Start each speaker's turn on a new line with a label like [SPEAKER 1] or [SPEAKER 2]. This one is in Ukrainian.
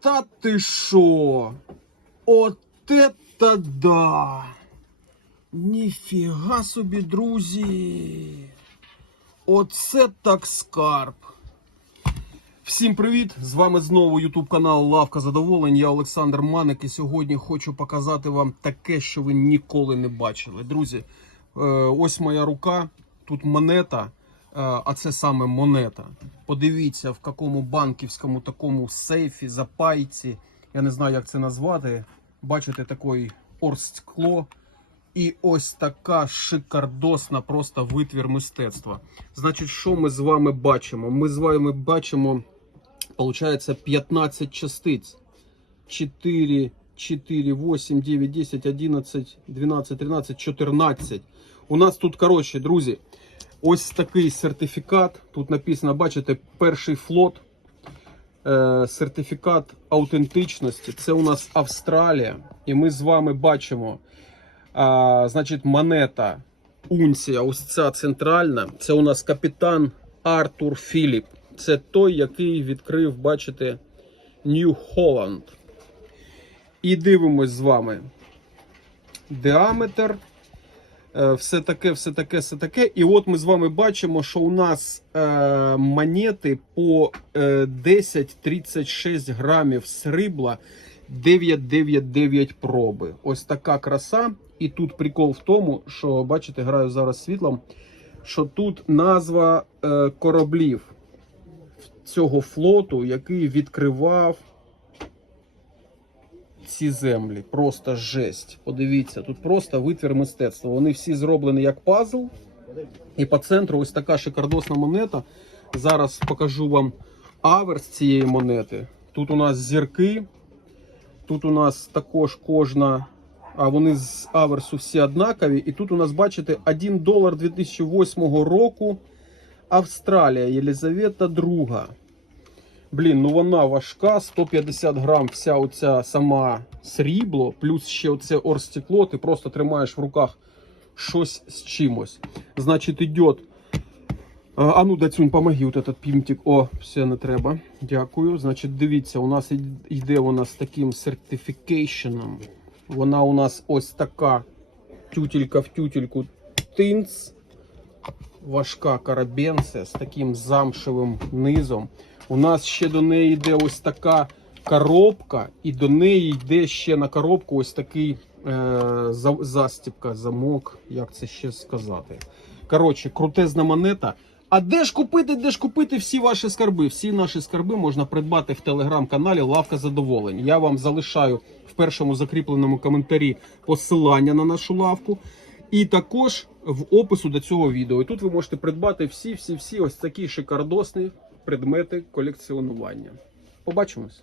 [SPEAKER 1] Та ти що? От это да! Ніфіга собі, друзі! Оце так скарб! Всім привіт! З вами знову YouTube канал Лавка Задоволень. Я Олександр Маник і сьогодні хочу показати вам таке, що ви ніколи не бачили. Друзі, е, ось моя рука, тут монета, а це саме монета. Подивіться, в якому банківському такому сейфі, запайці, я не знаю, як це назвати. Бачите, такий орскло. І ось така шикардосна просто витвір мистецтва. Значить, що ми з вами бачимо? Ми з вами бачимо, виходить, 15 частиць. 4, 4, 8, 9, 10, 11, 12, 13, 14. У нас тут, коротше, друзі, ось такий сертифікат. Тут написано, бачите, перший флот. Е, сертифікат аутентичності. Це у нас Австралія. І ми з вами бачимо. А, значить, монета унція, ось ця центральна. Це у нас капітан Артур Філіп. Це той, який відкрив, бачите, Нью Холланд. І дивимось з вами. Діаметр. Е, Все таке, все таке, все таке. І от ми з вами бачимо, що у нас е, монети по е, 10-36 грамів срібла 999 проби. Ось така краса. І тут прикол в тому, що бачите, граю зараз світлом, що тут назва е, кораблів цього флоту, який відкривав ці землі. Просто жесть. Подивіться, тут просто витвір мистецтва. Вони всі зроблені як пазл. І по центру ось така шикардосна монета. Зараз покажу вам аверс цієї монети. Тут у нас зірки. Тут у нас також кожна, а вони з аверсу всі однакові. І тут у нас, бачите, 1 долар 2008 року. Австралія, Єлизавета II. Блін, ну вона важка, 150 грам вся оця сама срібло, плюс ще оце орстекло, ти просто тримаєш в руках щось з чимось. Значить. А а ну, Дацюнь, помоги, от этот пімтик. О, все не треба. Дякую. Значить, дивіться, у нас йде вона з таким сертифікейшеном. Вона у нас ось така тютелька в тютельку тинц. Важка карабенція з таким замшевим низом. У нас ще до неї йде ось така коробка, і до неї йде ще на коробку ось такий е, за- застіпка, замок, як це ще сказати. Коротше, крутезна монета. А де ж купити, де ж купити всі ваші скарби? Всі наші скарби можна придбати в телеграм-каналі Лавка Задоволень. Я вам залишаю в першому закріпленому коментарі посилання на нашу лавку. І також в опису до цього відео. І тут ви можете придбати всі-всі-всі ось такі шикардосні предмети колекціонування. Побачимось!